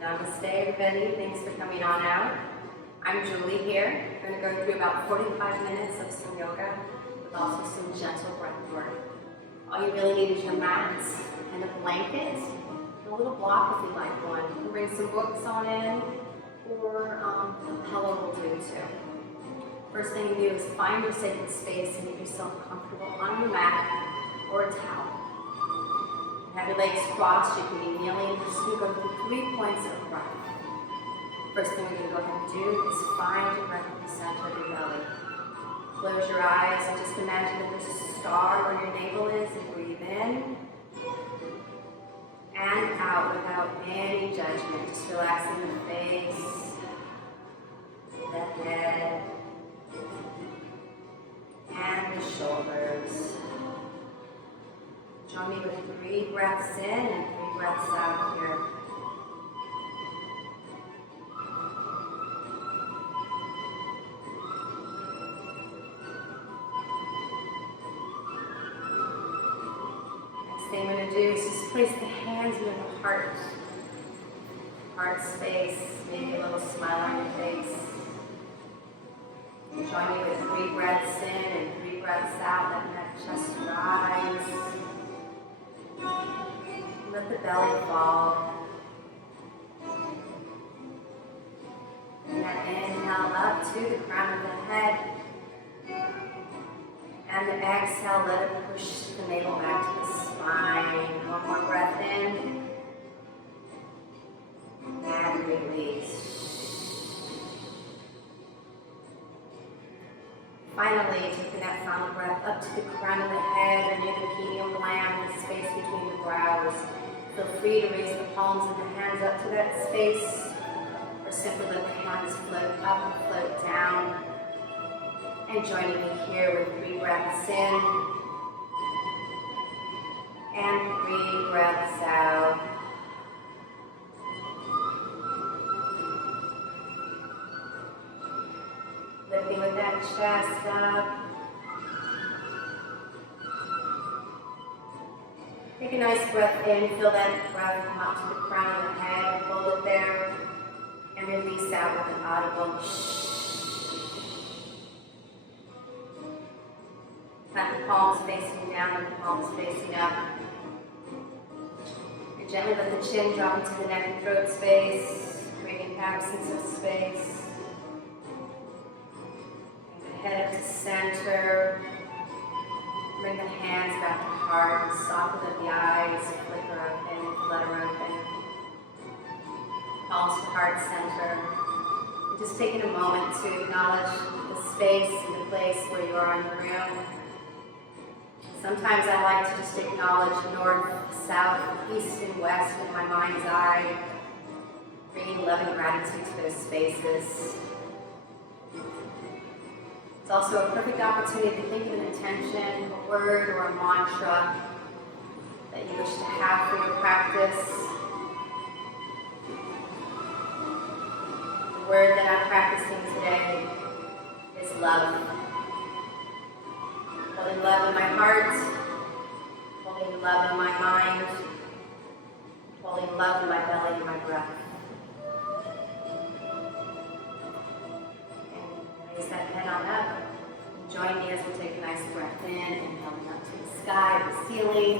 Namaste, everybody. Thanks for coming on out. I'm Julie here. I'm going to go through about 45 minutes of some yoga with also some gentle breath work. All you really need is your mats and a blanket, and a little block if you like one. You can bring some books on in, or a pillow will do too. First thing you do is find your sacred space and get yourself comfortable on your mat or a towel. Have your legs crossed, you can be kneeling. We're just going to go through 3 points of breath. First thing we're going to go ahead and do is find your breath at the center of your belly. Close your eyes and just imagine that there's a star where your navel is, and breathe in and out without any judgment. Just relaxing the face, the head, and the shoulders. Join me with 3 breaths in and 3 breaths out here. Next thing we're going to do is just place the hands near the heart space, maybe a little smile on your face. Join me with 3 breaths in and 3 breaths out, letting that chest rise. Let the belly fall. And that inhale up to the crown of the head. And the exhale, let it push the navel back to the spine. One more breath in. And release. Finally, taking that final breath up to the crown of the head or near the pineal gland, the space between the brows. Feel free to raise the palms of the hands up to that space, or simply let the hands float up and float down. And joining me here with 3 breaths in and 3 breaths out. Lifting with that chest up. Take a nice breath in, feel that breath come up to the crown of the head, hold it there, and release out with an audible shh. Have the palms facing down and the palms facing up. And gently let the chin drop into the neck and throat space, creating absence of space. Head up to center. Bring the hands back to heart. Soften up the eyes. Flicker open. Flutter open. Palms to heart center. And just taking a moment to acknowledge the space and the place where you are in the room. Sometimes I like to just acknowledge north, south, east, and west in my mind's eye. Bringing love and gratitude to those spaces. It's also a perfect opportunity to think of an intention, a word, or a mantra that you wish to have for your practice. The word that I'm practicing today is love. Holding love in my heart, holding love in my mind, holding love in my belly and my breath. Raise that head on up. Join me as we take a nice breath in, inhaling up to the sky, the ceiling,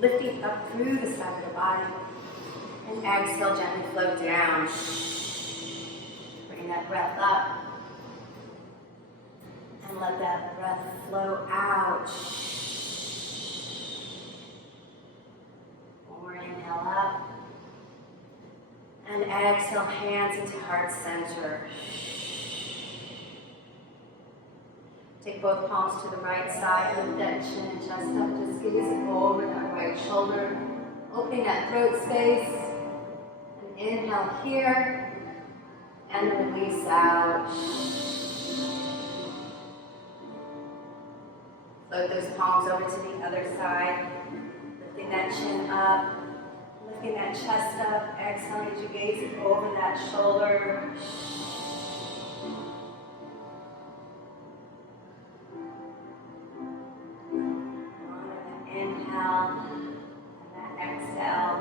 lifting up through the side of the body, and exhale, gently float down. Bring that breath up, and let that breath flow out. One more inhale up, and exhale, hands into heart center. Take both palms to the right side, lift that chin and chest up. Just give us a go over that right shoulder. Opening that throat space. And inhale here. And release out. Float those palms over to the other side. Lifting that chin up. Lifting that chest up. Exhale as you gaze over that shoulder. And that exhale,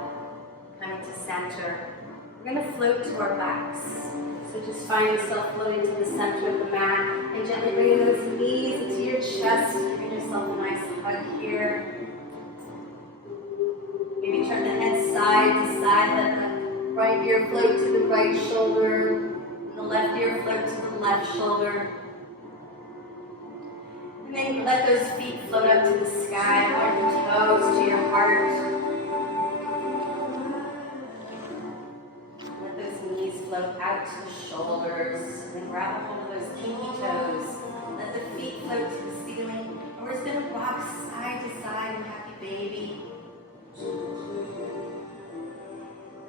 coming to center. We're going to float to our backs. So just find yourself floating to the center of the mat and gently bringing those knees into your chest. Giving yourself a nice hug here. Maybe turn the head side to side. Let the right ear float to the right shoulder. And the left ear float to the left shoulder. And then let those feet float up to the sky. Point your toes to your heart. Float out to the shoulders, and then grab a hold of those pinky toes. Let the feet float to the ceiling, and we're just going to rock side to side and happy baby.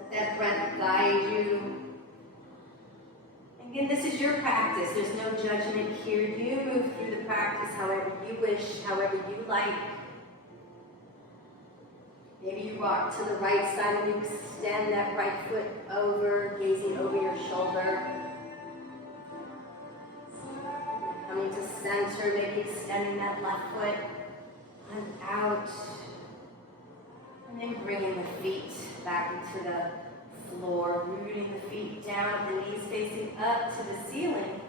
Let that breath guide you. And again, this is your practice. There's no judgment here. You move through the practice however you wish, however you like. Maybe you rock to the right side and you extend that right foot over, gazing over your shoulder. Coming to center, maybe extending that left foot and out. And then bringing the feet back into the floor, rooting the feet down, the knees facing up to the ceiling.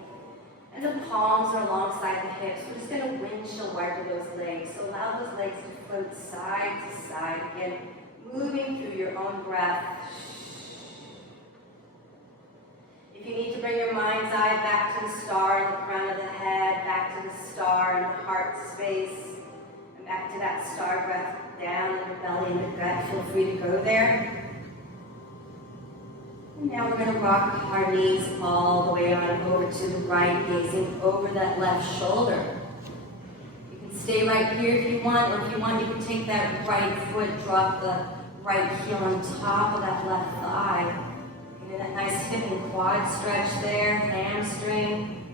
And the palms are alongside the hips. We're just going to windshield wiper those legs. So allow those legs to float side to side. Again, moving through your own breath. If you need to bring your mind's eye back to the star in the crown of the head, back to the star in the heart space, and back to that star breath down in the belly and the gut, feel free to go there. And now we're going to rock our knees all the way on over to the right, gazing over that left shoulder. You can stay right here if you want, or if you want, you can take that right foot, drop the right heel on top of that left thigh. Get that nice hip and quad stretch there, hamstring.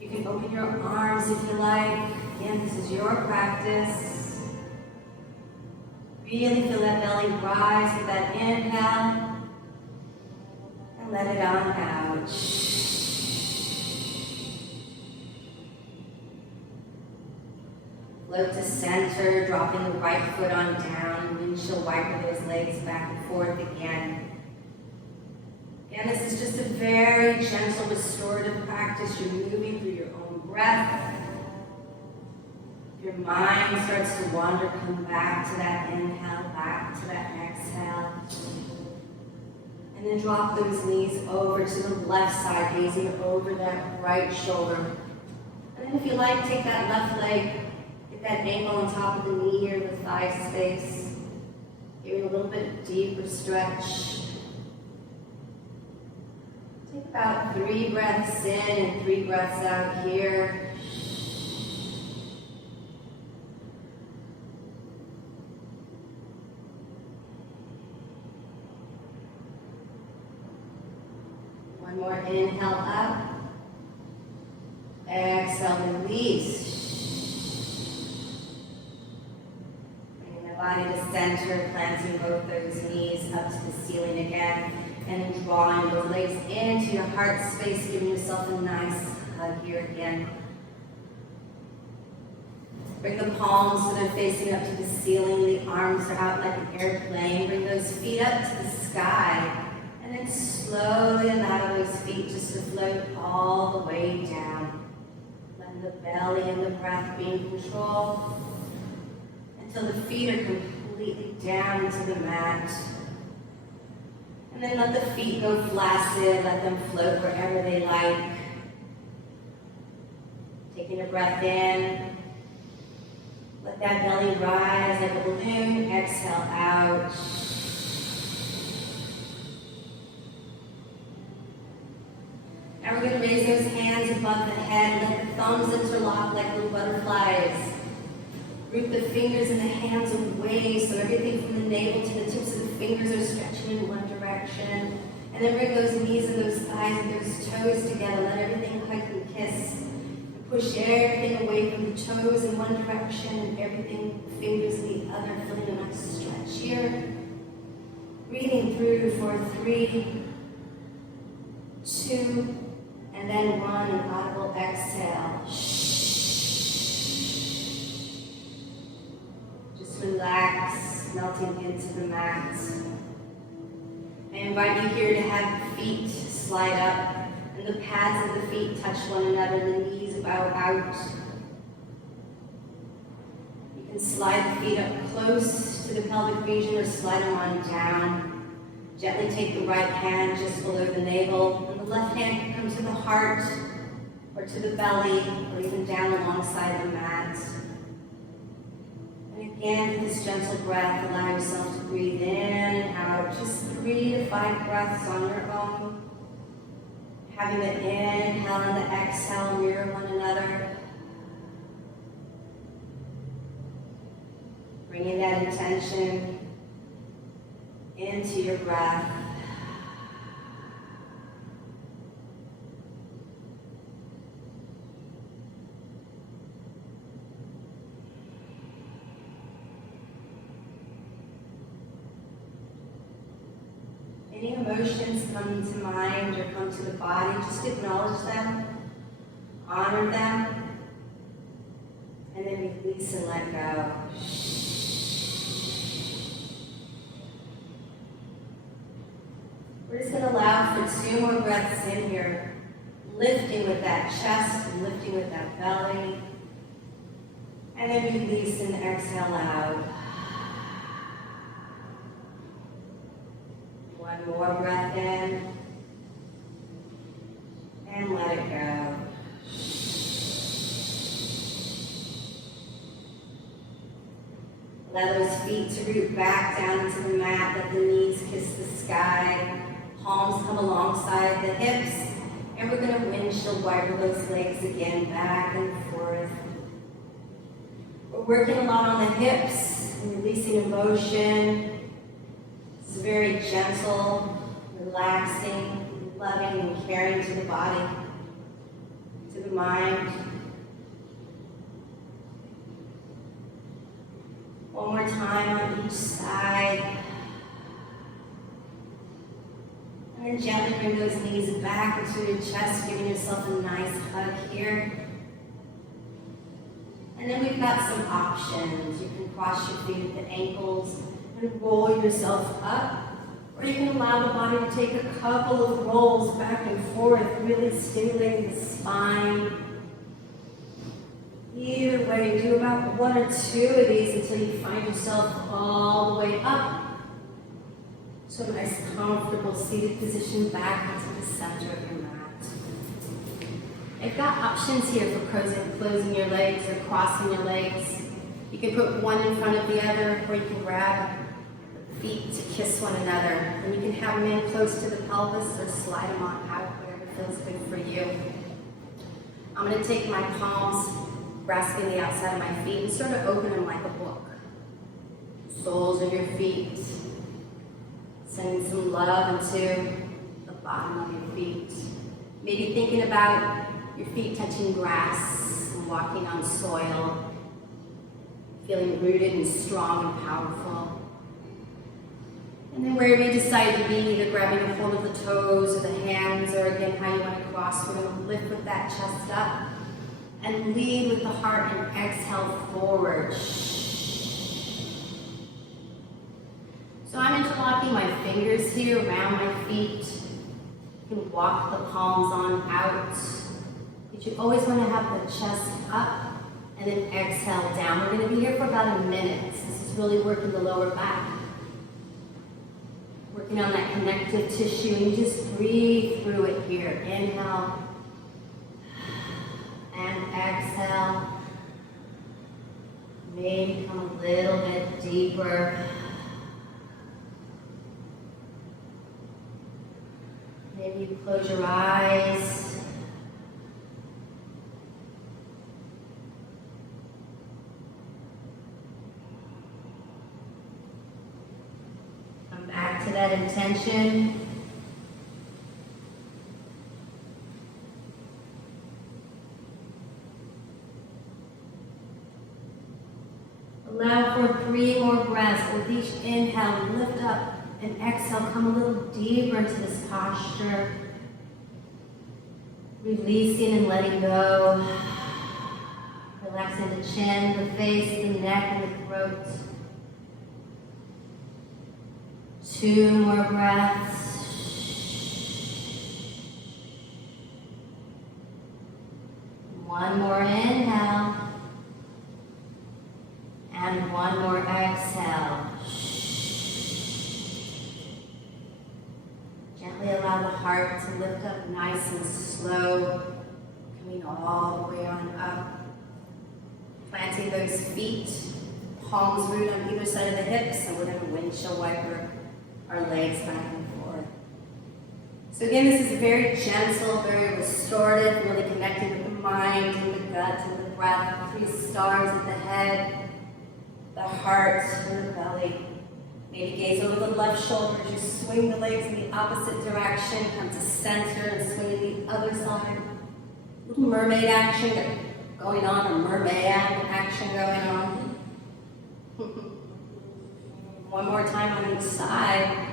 You can open your arms if you like. Again, this is your practice. Really feel that belly rise with that inhale. Let it on out. Float to center, dropping the right foot on down. Windshield wiper those legs back and forth again. And this is just a very gentle restorative practice. You're moving through your own breath. If your mind starts to wander, come back to that inhale, back to that exhale. And then drop those knees over to the left side, gazing over that right shoulder. And then if you like, take that left leg, get that ankle on top of the knee here, the thigh space. Give it a little bit deeper stretch. Take about 3 breaths in and 3 breaths out here. One more inhale up. Exhale, release. Bringing the body to center, planting both those knees up to the ceiling again. And then drawing those legs into your heart space, giving yourself a nice hug here again. Bring the palms so they're facing up to the ceiling. The arms are out like an airplane. Bring those feet up to the sky. And then slowly allow those feet just to float all the way down. Letting the belly and the breath be in control until the feet are completely down into the mat. And then let the feet go flaccid, let them float wherever they like. Taking a breath in. Let that belly rise like a balloon. Exhale out. Now we're going to raise those hands above the head. Let the thumbs interlock like little butterflies. Root the fingers and the hands away so everything from the navel to the tips of the fingers are stretching in one direction. And then bring those knees and those thighs and those toes together. Let everything hug and kiss. And push everything away from the toes in one direction and everything, fingers in the other. Feeling a nice stretch here. Breathing through for 3, 2, and then 1, an audible exhale. Just relax, melting into the mat. I invite invite you here to have the feet slide up and the pads of the feet touch one another, the knees bow out. You can slide the feet up close to the pelvic region or slide them on down. Gently take the right hand just below the navel, and the left hand can come to the heart or to the belly or even down alongside the mat. And again, with this gentle breath, allow yourself to breathe in and out, just 3 to 5 breaths on your own. Having the inhale and the exhale mirror one another. Bringing that intention into your breath. Any emotions come to mind or come to the body, just acknowledge them, honor them, and then release and let go. We're just going to allow for 2 more breaths in here, lifting with that chest and lifting with that belly, and then release and exhale out. 1 more breath in, and let it go. Allow those feet to root back down into the mat, let the knees kiss the sky, palms come alongside the hips, and we're going to windshield wiper those legs again, back and forth. We're working a lot on the hips, and releasing emotion. It's very gentle, relaxing, loving, and caring to the body, to the mind. One more time on each side. And then gently bring those knees back into your chest, giving yourself a nice hug here. And then we've got some options. You can cross your feet at the ankles and roll yourself up, or you can allow the body to take a couple of rolls back and forth, really stimulating the spine. Either way, do about 1 or 2 of these until you find yourself all the way up. So a nice comfortable seated position back into the center of your mat. I've got options here for closing your legs or crossing your legs. You can put one in front of the other, or you can grab feet to kiss one another. And you can have them in close to the pelvis or slide them on out, whatever feels good for you. I'm going to take my palms, grasping the outside of my feet, and sort of open them like a book. Soles of your feet. Sending some love into the bottom of your feet. Maybe thinking about your feet touching grass and walking on soil. Feeling rooted and strong and powerful. And then wherever you decide to be, either grabbing a hold of the toes or the hands, or again how you want to cross, we're going to lift with that chest up and lead with the heart and exhale forward. So I'm interlocking my fingers here around my feet. You can walk the palms on out. But you always want to have the chest up and then exhale down. We're going to be here for about a minute. This is really working the lower back. Working on that connective tissue, and you just breathe through it here. Inhale and exhale. Maybe come a little bit deeper. Maybe you close your eyes. Come back to that intention. Allow for 3 more breaths. With each inhale, lift up. And exhale, come a little deeper into this posture. Releasing and letting go. Relaxing the chin, the face, the neck, and the throat. 2 more breaths. One more inhale. And one more exhale. Gently allow the heart to lift up nice and slow, coming all the way on up. Planting those feet, palms root on either side of the hips, and we're going to windshield wiper our legs back and forth. So again, this is very gentle, very restorative, really connecting with the mind and the gut and the breath. 3 stars at the head, the heart, and the belly. Maybe gaze over the left shoulder as you swing the legs in the opposite direction, come to center and swing the other side. Little mermaid action going on, or mermaid action going on. One more time on each side.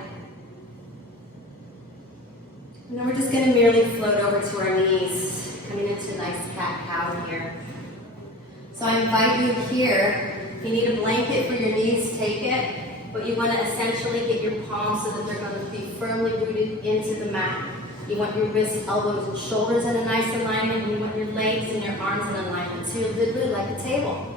And then we're just going to merely float over to our knees, coming into a nice cat-cow here. So I invite you here, if you need a blanket for your knees, take it. But you want to essentially get your palms so that they're going to be firmly rooted into the mat. You want your wrists, elbows, and shoulders in a nice alignment, and you want your legs and your arms in alignment. So you're literally like a table.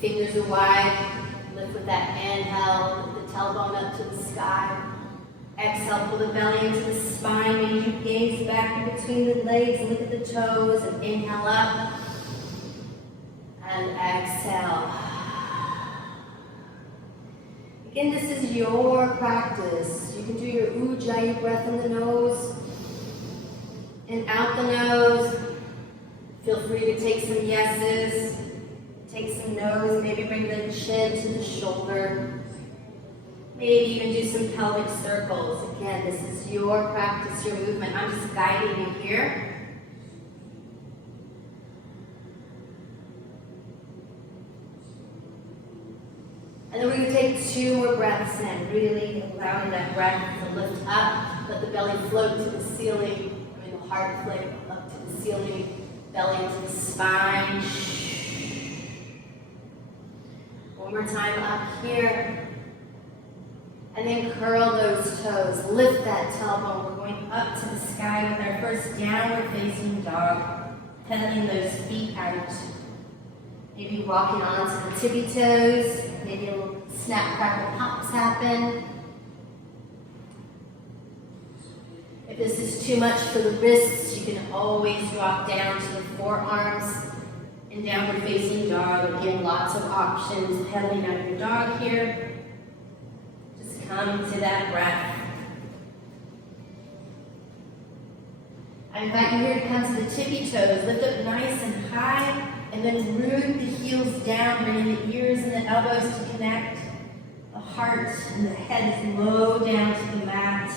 Fingers are wide. Lift with that inhale, lift the tailbone up to the sky. Exhale, pull the belly into the spine. Maybe you gaze back in between the legs, look at the toes, and inhale up. And exhale. Again, this is your practice. You can do your ujjayi breath in the nose and out the nose. Feel free to take some yeses. Take some nose, maybe bring the chin to the shoulder. Maybe even do some pelvic circles. Again, this is your practice, your movement. I'm just guiding you here. And then we're going to take 2 more breaths in, really allowing that breath to lift up. Let the belly float to the ceiling. The heart float up to the ceiling, belly to the spine. One more time up here. And then curl those toes. Lift that tailbone. We're going up to the sky with our first downward facing dog. Pedaling those feet out. Maybe walking onto the tippy toes. Maybe a little snap, crackle, pops happen. If this is too much for the wrists, you can always drop down to the forearms in downward facing dog. Again, lots of options. Pedaling out your dog here. Just come to that breath. I invite you here to come to the tippy toes. Lift up nice and high. And then root the heels down, bringing the ears and the elbows to connect. The heart and the head is low down to the mat.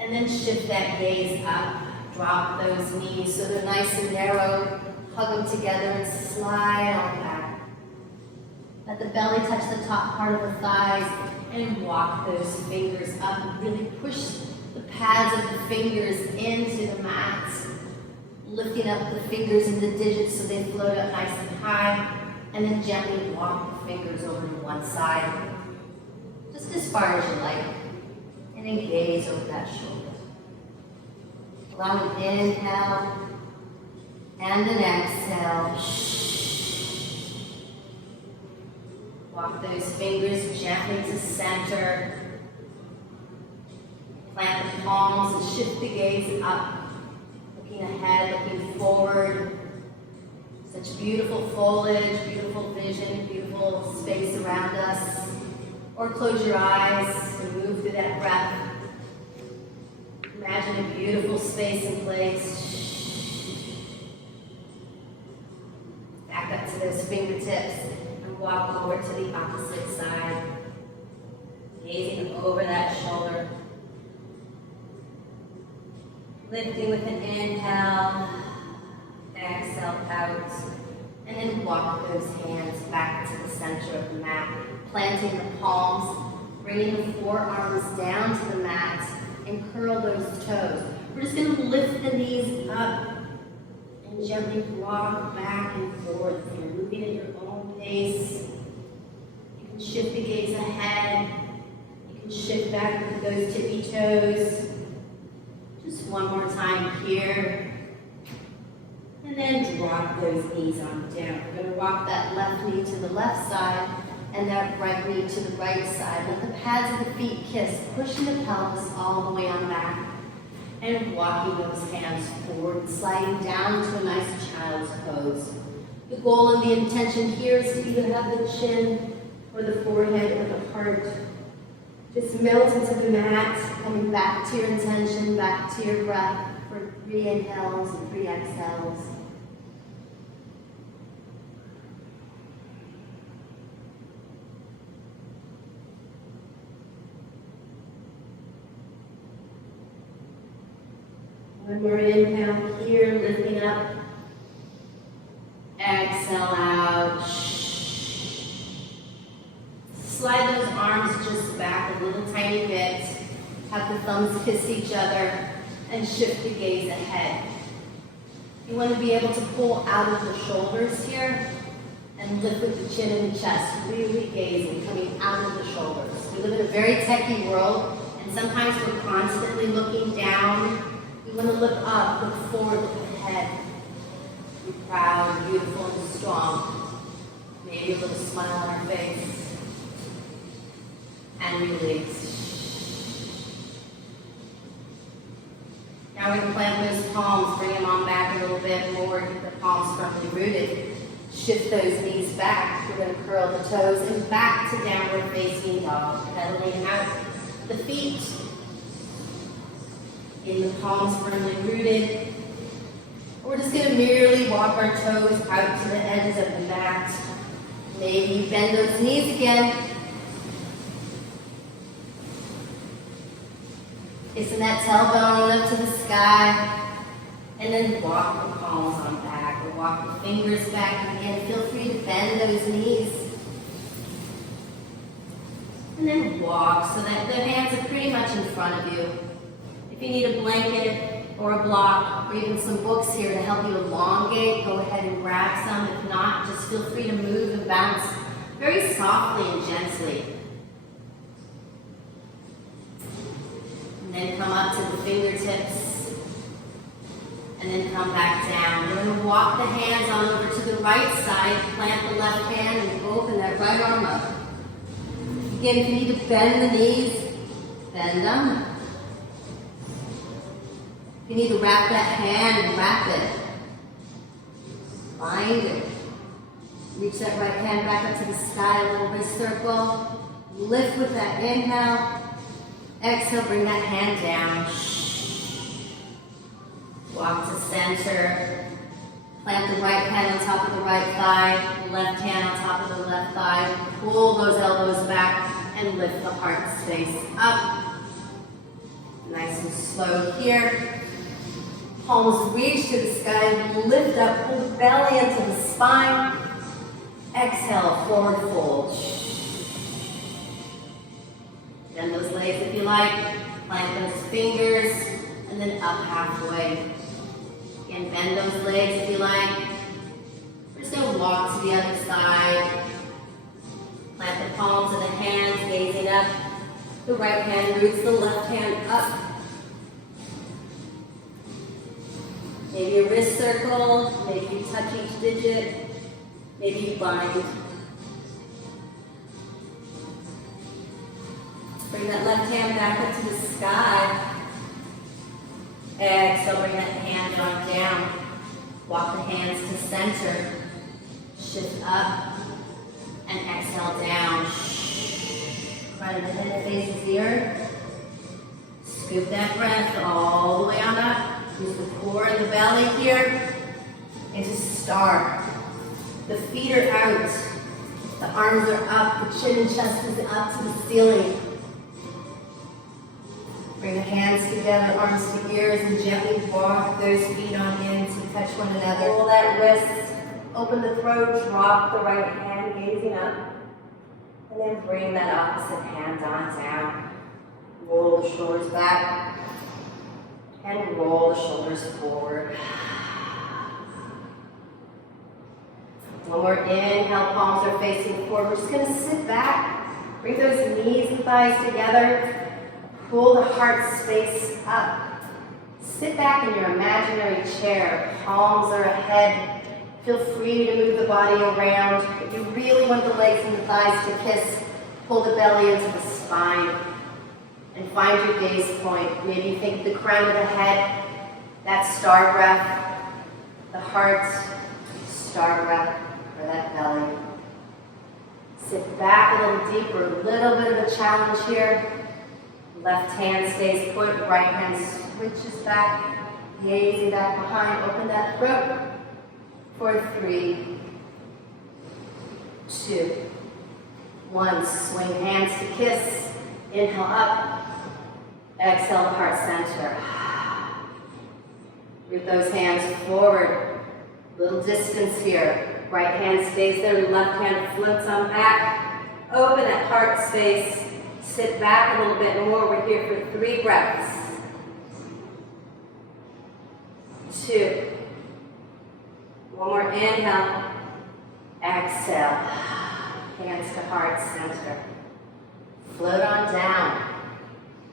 And then shift that gaze up. Drop those knees so they're nice and narrow. Hug them together and slide on back. Let the belly touch the top part of the thighs and walk those fingers up. Really push the pads of the fingers into the mat. Lifting up the fingers and the digits so they float up nice and high, and then gently walk the fingers over to one side, just as far as you like, and then gaze over that shoulder. Allow an inhale and an exhale. Walk those fingers gently to center. Plant the palms and shift the gaze up. Looking ahead, looking forward. Such beautiful foliage, beautiful vision, beautiful space around us. Or close your eyes and move through that breath. Imagine a beautiful space and place. Back up to those fingertips and walk over to the opposite side. Gazing over that shoulder. Lifting with an inhale, exhale out, and then walk those hands back to the center of the mat, planting the palms, bringing the forearms down to the mat, and curl those toes. We're just going to lift the knees up and gently walk back and forth. You're moving at your own pace. You can shift the gaze ahead. You can shift back with those tippy toes. Just one more time here. And then drop those knees on down. We're going to rock that left knee to the left side and that right knee to the right side. Let the pads of the feet kiss, pushing the pelvis all the way on back. And walking those hands forward, sliding down to a nice child's pose. The goal and the intention here is to either have the chin or the forehead or the heart. Just melt into the mat, coming back to your intention, back to your breath for 3 inhales and 3 exhales. One more inhale here, lifting up. Exhale out. Slide those arms just back a little tiny bit. Have the thumbs kiss each other and shift the gaze ahead. You want to be able to pull out of the shoulders here and lift with the chin and the chest, really gazing, coming out of the shoulders. We live in a very techy world, and sometimes we're constantly looking down. We want to look up, look forward, look ahead. Be proud, beautiful, and strong. Maybe a little smile on our face. And release. Now we're going to plant those palms, bring them on back a little bit more, get the palms firmly rooted. Shift those knees back. We're going to curl the toes and back to downward facing dog. Pedaling out the feet. In the palms firmly rooted. We're just going to merely walk our toes out to the ends of the mat. Maybe you bend those knees again. Kissing that tailbone up to the sky. And then walk the palms on back. Or walk the fingers back again. Feel free to bend those knees. And then walk so that the hands are pretty much in front of you. If you need a blanket or a block or even some books here to help you elongate, go ahead and grab some. If not, just feel free to move and bounce very softly and gently. And then come up to the fingertips. And then come back down. We're going to walk the hands on over to the right side. Plant the left hand and open that right arm up. Again, if you need to bend the knees, bend them. If you need to wrap that hand, wrap it. Bind it. Reach that right hand back up to the sky, a little wrist circle. Lift with that inhale. Exhale, bring that hand down. Walk to center. Plant the right hand on top of the right thigh. Left hand on top of the left thigh. Pull those elbows back and lift the heart space up. Nice and slow here. Palms reach to the sky, lift up, pull the belly into the spine. Exhale, forward fold. Bend those legs if you like. Plant those fingers, and then up halfway. Again, bend those legs if you like. We're just going to walk to the other side. Plant the palms of the hands, gazing up. The right hand roots the left hand up. Maybe a wrist circle, maybe you touch each digit, maybe you bind. Bring that left hand back up to the sky. Exhale, bring that hand on down. Walk the hands to center. Shift up and exhale down. Front of the head faces the earth. Scoop that breath all the way on up. Use the core and the belly here. And just start. The feet are out. The arms are up. The chin and chest is up to the ceiling. Bring the hands together, arms to ears, and gently walk those feet on in to touch one another. Pull that wrist, open the throat, drop the right hand, gazing up. And then bring that opposite hand on down. Roll the shoulders back. And roll the shoulders forward. One more inhale, palms are facing forward. We're just going to sit back. Bring those knees and thighs together. Pull the heart space up. Sit back in your imaginary chair, palms are ahead. Feel free to move the body around. If you really want the legs and the thighs to kiss, pull the belly into the spine and find your gaze point. Maybe you think the crown of the head, that star breath, the heart, star breath, or that belly. Sit back a little deeper, a little bit of a challenge here. Left hand stays put, right hand switches back, gazing back behind, open that throat for 3, 2, 1. Swing hands to kiss, inhale up, exhale to heart center. Root those hands forward, little distance here. Right hand stays there, left hand floats on back, open that heart space. Sit back a little bit more. We're here for 3 breaths. 2. One more inhale. Exhale. Hands to heart center. Float on down.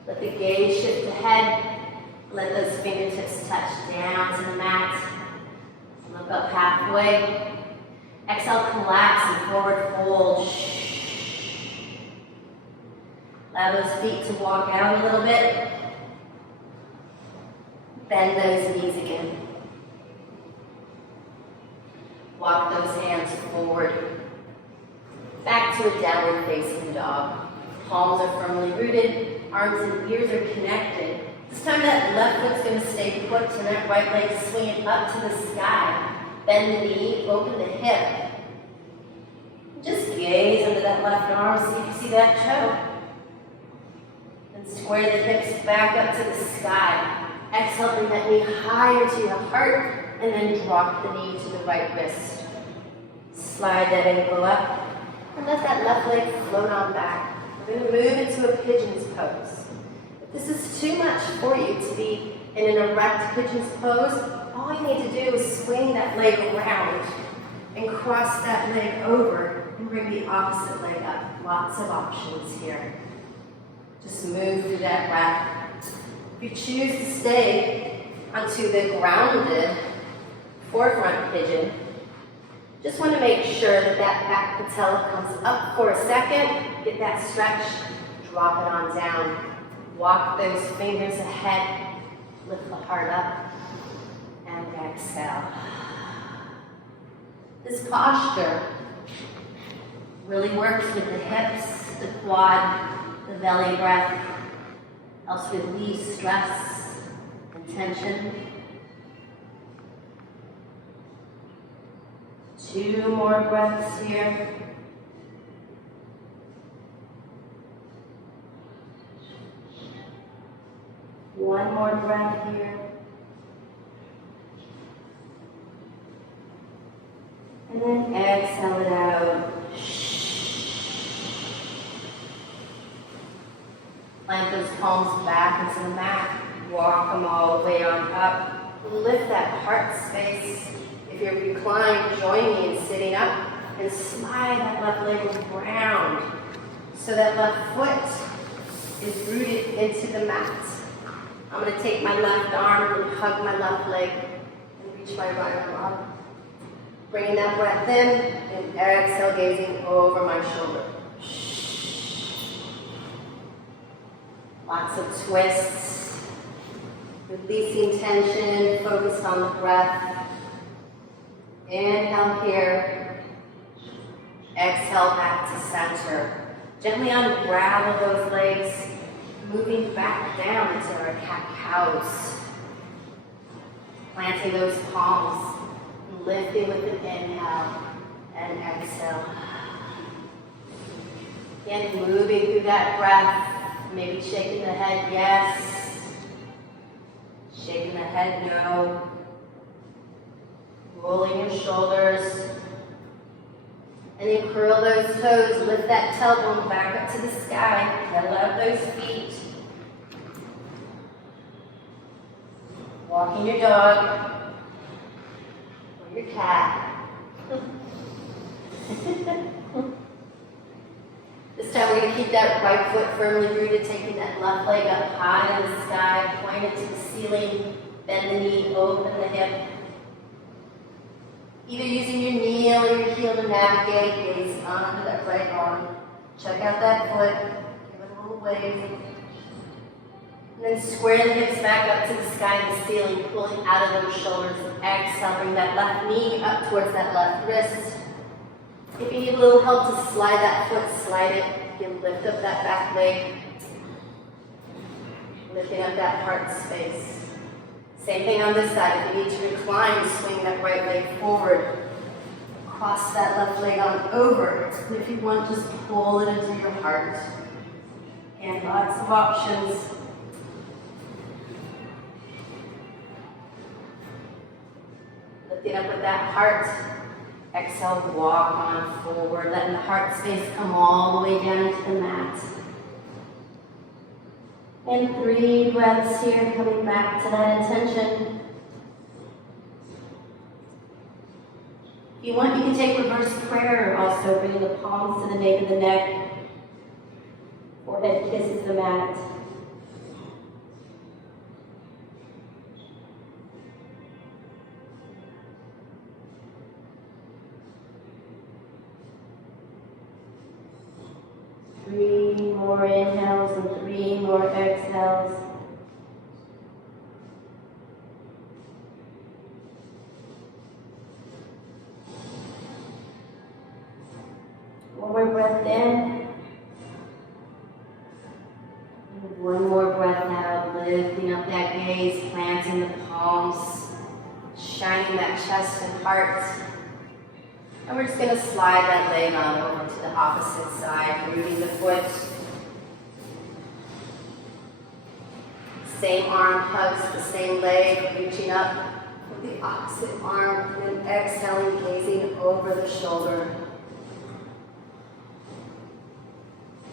Let the gaze shift ahead. Let those fingertips touch down to the mat. Look up halfway. Exhale, collapse and forward fold. Allow those feet to walk out a little bit. Bend those knees again. Walk those hands forward. Back to a downward facing dog. Palms are firmly rooted. Arms and ears are connected. This time that left foot's going to stay put and that right leg swing it up to the sky. Bend the knee, open the hip. Just gaze under that left arm, see if you see that toe. Square the hips back up to the sky. Exhale, bring that knee higher to your heart, and then drop the knee to the right wrist. Slide that ankle up, and let that left leg float on back. We're going to move into a pigeon's pose. If this is too much for you to be in an erect pigeon's pose, all you need to do is swing that leg around and cross that leg over and bring the opposite leg up. Lots of options here. Just move through that breath. If you choose to stay onto the grounded forefront pigeon, just want to make sure that that back patella comes up for a second. Get that stretch, drop it on down. Walk those fingers ahead, lift the heart up, and exhale. This posture really works with the hips, the quad, the belly breath, helps relieve stress and tension. 2 more breaths here. One more breath here. And then exhale it out. Plant those palms back into the mat. Walk them all the way on up. Lift that heart space. If you're reclined, join me in sitting up and slide that left leg around so that left foot is rooted into the mat. I'm going to take my left arm and hug my left leg and reach my right arm up. Bringing that breath in and exhale, gazing over my shoulder. Lots of twists. Releasing tension, focused on the breath. Inhale here. Exhale back to center. Gently unravel those legs, moving back down into our cat-cows. Planting those palms, lifting with an inhale and exhale. Again, moving through that breath, maybe shaking the head, yes. Shaking the head, no. Rolling your shoulders. And then curl those toes, lift that tailbone back up to the sky. Pedal out those feet. Walking your dog or your cat. This This time we're going to keep that right foot firmly rooted, taking that left leg up high in the sky, point it to the ceiling, bend the knee, open the hip. Either using your knee or your heel to navigate, gaze onto that right arm. Check out that foot, give it a little wave. And then square the hips back up to the sky and the ceiling, pulling out of those shoulders. Exhale, bring that left knee up towards that left wrist. If you need a little help to slide that foot, slide it. You can lift up that back leg. Lifting up that heart space. Same thing on this side. If you need to recline, swing that right leg forward. Cross that left leg on over. And if you want, just pull it into your heart. And lots of options. Lifting up with that heart. Exhale, walk on forward, letting the heart space come all the way down into the mat. And 3 breaths here, coming back to that intention. If you want, you can take reverse prayer also, bringing the palms to the nape of the neck. Forehead kisses the mat. Three more inhales and 3 more exhales. One more breath in. And 1 more breath out, lifting up that gaze, planting the palms, shining that chest and heart. And we're just going to slide that leg on over to the opposite side, rooting the foot. Same arm hugs the same leg, reaching up with the opposite arm, and then exhaling, gazing over the shoulder.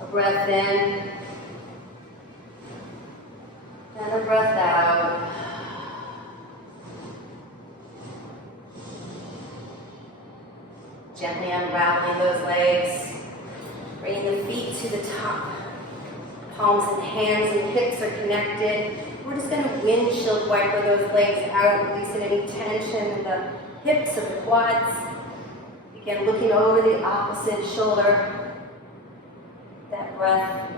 A breath in, and a breath out. Gently unraveling those legs, bringing the feet to the top. Palms and hands and hips are connected. We're just going to windshield wiper those legs out, releasing any tension in the hips or the quads. Again, looking over the opposite shoulder. That breath.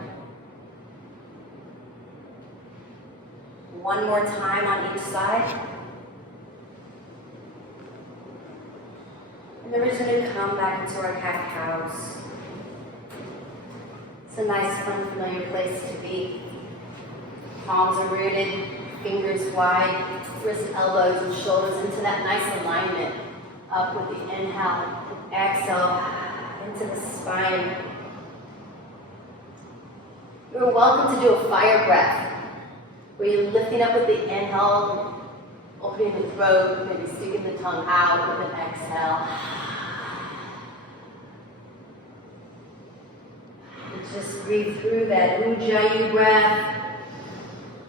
1 more time on each side. And then we're just going to come back into our cat-cows. It's a nice, fun, familiar place to be. Palms are rooted, fingers wide, wrists, elbows, and shoulders into that nice alignment. Up with the inhale, and exhale into the spine. You're welcome to do a fire breath, where you're lifting up with the inhale, opening the throat, maybe sticking the tongue out with an exhale. And just breathe through that Ujjayi breath.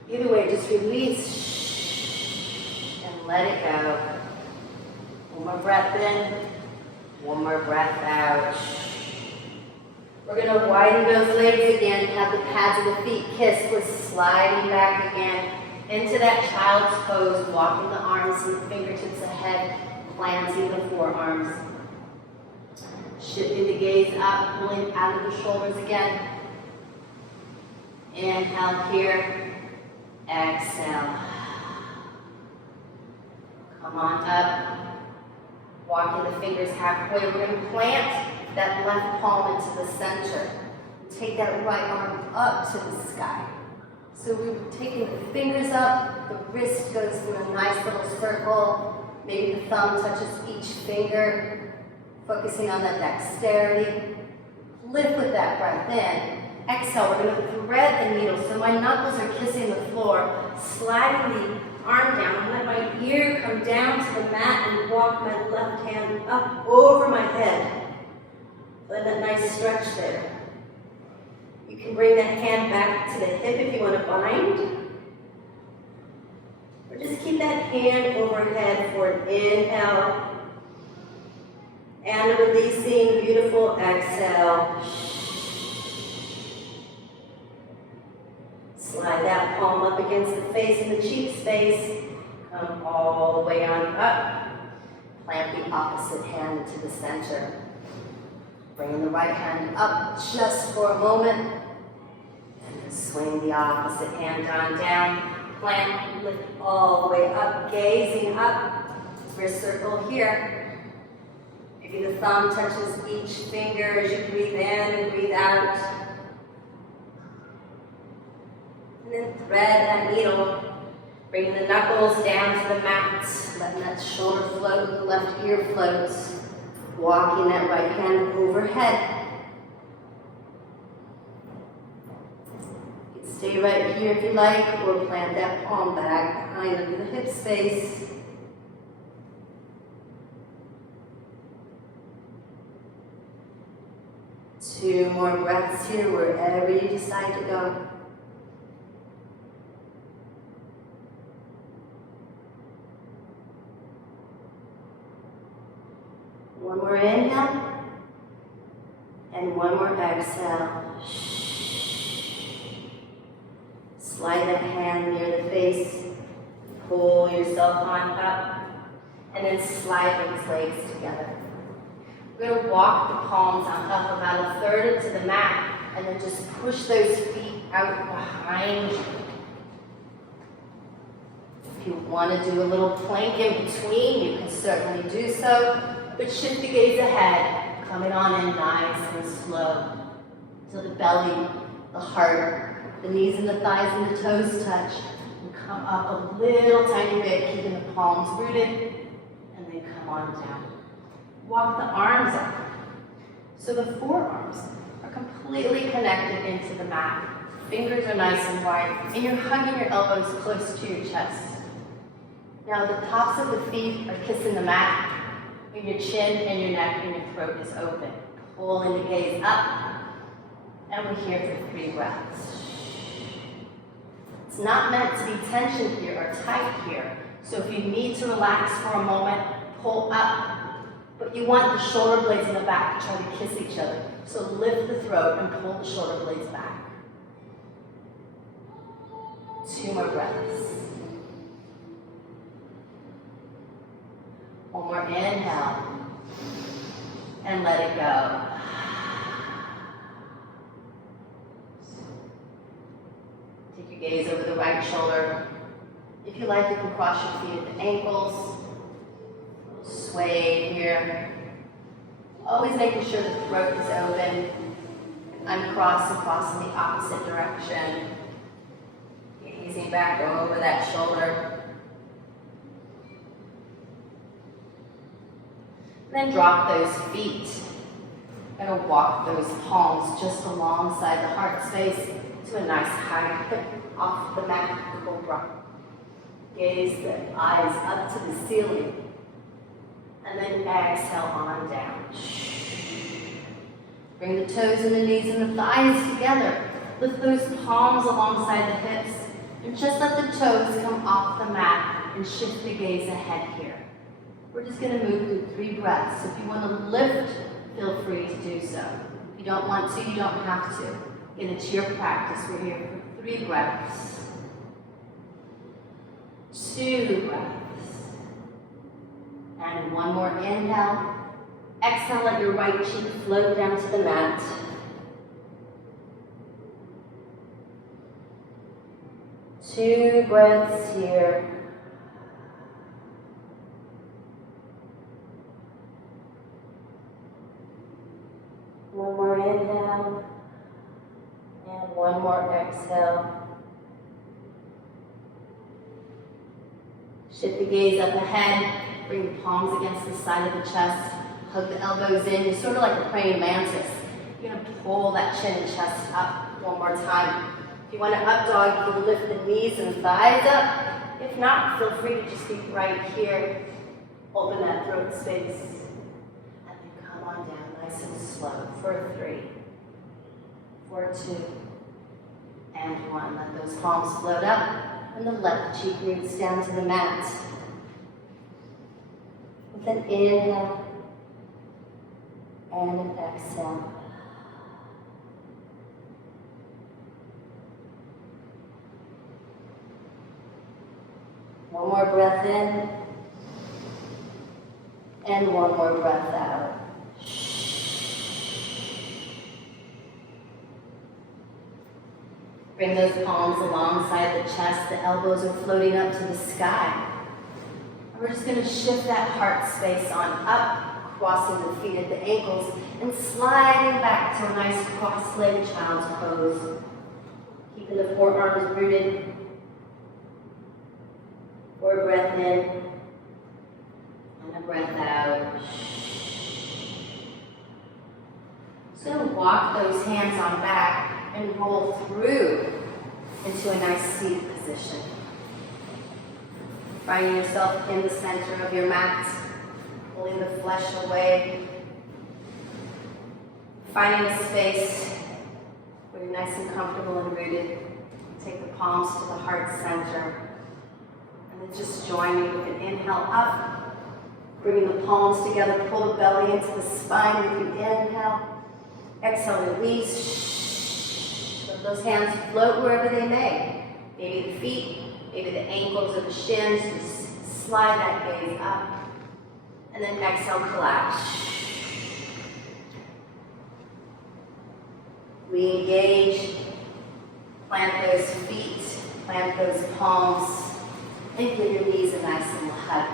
Either way, just release and let it go. 1 more breath in, 1 more breath out. We're going to widen those legs again, have the pads of the feet kiss. We're sliding back again into that child's pose, walking the arms and the fingertips ahead, planting the forearms. Shifting the gaze up, pulling out of the shoulders again. Inhale here, exhale. Come on up, walking the fingers halfway. We're going to plant that left palm into the center. Take that right arm up to the sky. So we're taking the fingers up, the wrist goes through a nice little circle. Maybe the thumb touches each finger, focusing on that dexterity. Lift with that breath in. Exhale, we're going to thread the needle so my knuckles are kissing the floor, sliding the arm down, let my ear come down to the mat and walk my left hand up over my head. Let that nice stretch there. You can bring that hand back to the hip if you want to bind. Or just keep that hand overhead for an inhale. And a releasing, beautiful exhale. Slide that palm up against the face and the cheek space. Come all the way on up. Plant the opposite hand to the center. Bring the right hand up just for a moment. And then swing the opposite hand on down. Plant, lift all the way up, gazing up. Wrist circle here. Maybe the thumb touches each finger as you breathe in and breathe out. And then thread that needle. Bringing the knuckles down to the mat. Letting that shoulder float, the left ear floats. Walking that right hand overhead. You can stay right here if you like, or plant that palm back behind under the hip space. Two more breaths here, wherever you decide to go. One more inhale, and one more exhale. Slide that hand near the face, pull yourself on up, and then slide those legs together. We're going to walk the palms on up about a third into the mat, and then just push those feet out behind you. If you want to do a little plank in between, you can certainly do so. But shift the gaze ahead, coming on in nice and slow. So the belly, the heart, the knees and the thighs and the toes touch. And come up a little tiny bit, keeping the palms rooted, and then come on down. Walk the arms up. So the forearms are completely connected into the mat. Fingers are nice and wide, and you're hugging your elbows close to your chest. Now the tops of the feet are kissing the mat. And your chin and your neck and your throat is open. Pulling the gaze up. And we're here for 3 breaths. It's not meant to be tension here or tight here. So if you need to relax for a moment, pull up. But you want the shoulder blades in the back to try to kiss each other. So lift the throat and pull the shoulder blades back. 2 more breaths. One more inhale, and let it go. Take your gaze over the right shoulder. If you like, you can cross your feet at the ankles. Sway here. Always making sure the throat is open. Uncross and cross in the opposite direction. Gazing back over that shoulder. Then drop those feet. Gonna walk those palms just alongside the heart space to a nice high hip off the mat, cobra. Gaze the eyes up to the ceiling. And then exhale on down. Bring the toes and the knees and the thighs together. Lift those palms alongside the hips. And just let the toes come off the mat and shift the gaze ahead here. We're just going to move through 3 breaths. If you want to lift, feel free to do so. If you don't want to, you don't have to. Again, it's your practice. We're here for 3 breaths. 2 breaths. And 1 more inhale. Exhale, let your right cheek float down to the mat. 2 breaths here. One more inhale, and 1 more exhale. Shift the gaze up ahead, bring the palms against the side of the chest, hug the elbows in. You're sort of like a praying mantis. You're gonna pull that chin and chest up 1 more time. If you want to up dog, you can lift the knees and thighs up. If not, feel free to just be right here. Open that throat space. And then come on down nice and slow for 3, for 2, and 1. Let those palms float up and the left cheek roots down to the mat. With an inhale and an exhale. One more breath in. And one more breath out. Bring those palms alongside the chest. The elbows are floating up to the sky. And we're just going to shift that heart space on up, crossing the feet at the ankles, and sliding back to a nice cross-legged child's pose. Keeping the forearms rooted. 4 breath in, and a breath out. Just going to walk those hands on back and roll through into a nice seated position. Finding yourself in the center of your mat, pulling the flesh away. Finding a space where you're nice and comfortable and rooted. Take the palms to the heart center. And then just join me with an inhale up. Bringing the palms together, pull the belly into the spine with your inhale. Exhale, release. Let those hands float wherever they may. Maybe the feet, maybe the ankles or the shins. Just slide that gaze up. And then exhale, collapse. Re-engage. Plant those feet, plant those palms, and give your knees a nice little hug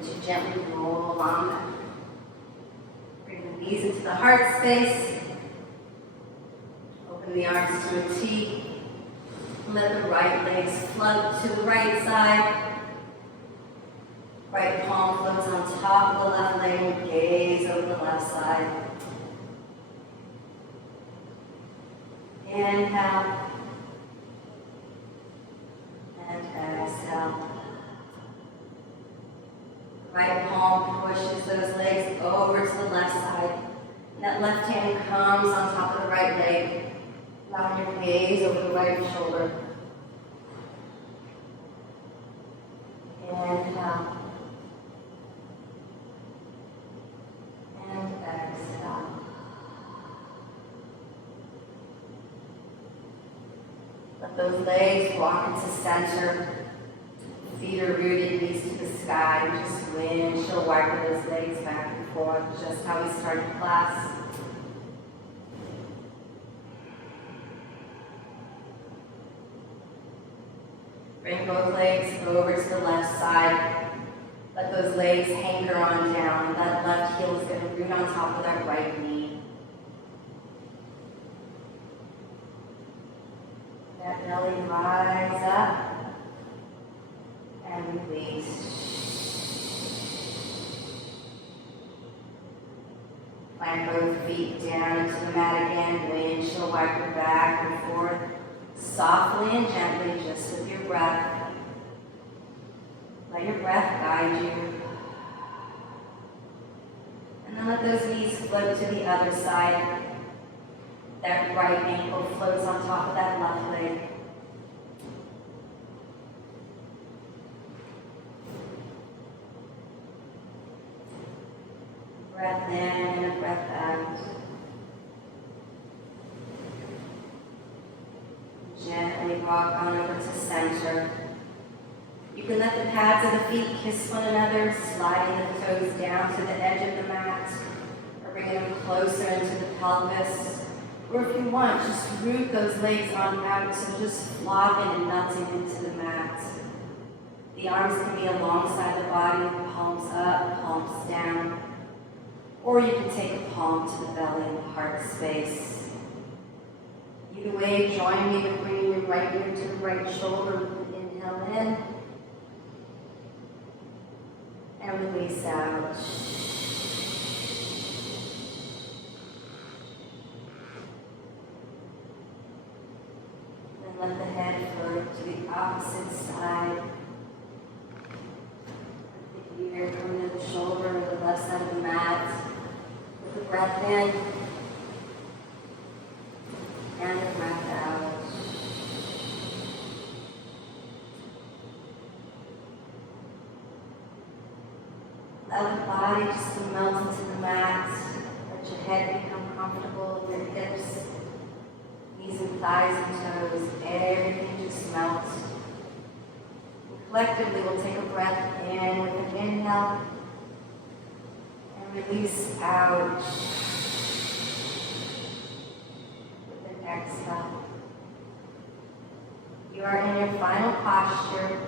as you gently roll along them. Bring the knees into the heart space. Open the arms to a T. Let the right legs float to the right side. Right palm floats on top of the left leg and gaze over the left side. Inhale. And exhale. Right palm pushes those legs over to the left side. And that left hand comes on top of the right leg. Allowing your gaze over the right shoulder. Inhale. And exhale. Let those legs walk into center. Feet are rooted, knees to the sky. Just windshield wiper those legs back and forth, just how we started class. Bring both legs over to the left side. Let those legs anchor on down. That left heel is going to root on top of that right knee. That belly rise up and release. Plant both feet down into the mat again. Windshield wiper back and forth. Softly and gently, just with your breath. Let your breath guide you. And then let those knees float to the other side. That right ankle floats on top of that left leg. Breath in and a breath out. Gently walk on over to center. You can let the pads of the feet kiss one another, sliding the toes down to the edge of the mat, or bringing them closer into the pelvis. Or if you want, just root those legs on out, so just flopping and melting into the mat. The arms can be alongside the body, palms up, palms down. Or you can take a palm to the belly and the heart space. Either way, join me with bringing your right ear to the right shoulder. Inhale in. And release out. Then let the head float to the opposite side. Let the ear come to the shoulder or the left side of the mat. With the breath in. And the breath out. Let the body just melt into the mat. Let your head become comfortable, your hips, knees and thighs and toes. Everything just melts. collectively we'll take a breath in with an inhale and release out with an exhale. You are in your final posture,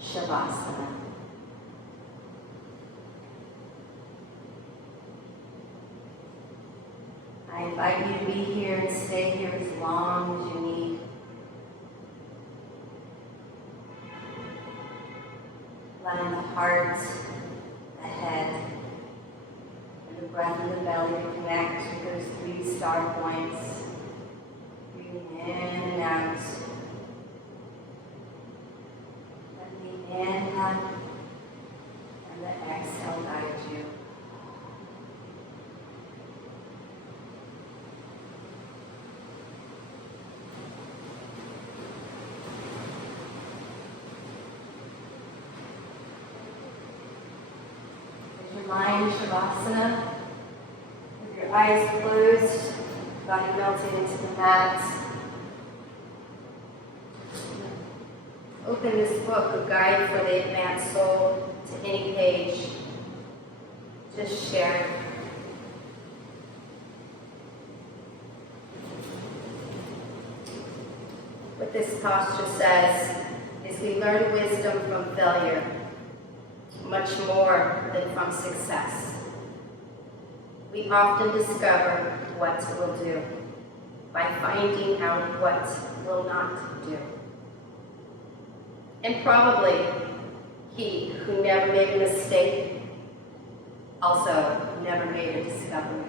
Shavasana. I invite you to be here and stay here as long as you need. Letting the heart, the head, and the breath in the belly to connect with those 3 star points. Breathing in and out. Let the inhale and the exhale guide you. Lying Shavasana, with your eyes closed, body melting into the mat. Open this book, A Guide for the Advanced Soul, to any page. Just share it. What this posture says is we learn wisdom from failure, much more than from success. We often discover what will do by finding out what will not do. And probably he who never made a mistake also never made a discovery.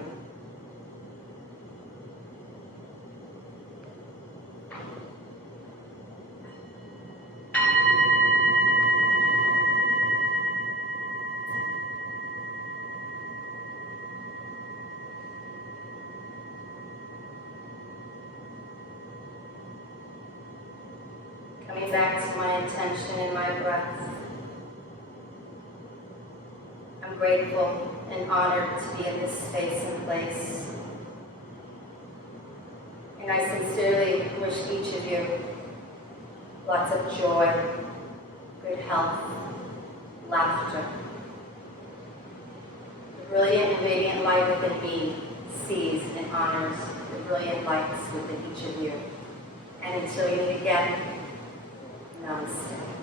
Coming back to my intention and my breath. I'm grateful and honored to be in this space and place. And I sincerely wish each of you lots of joy, good health, laughter. The brilliant and radiant light within me sees and honors the brilliant lights within each of you. And until you meet again, namaste.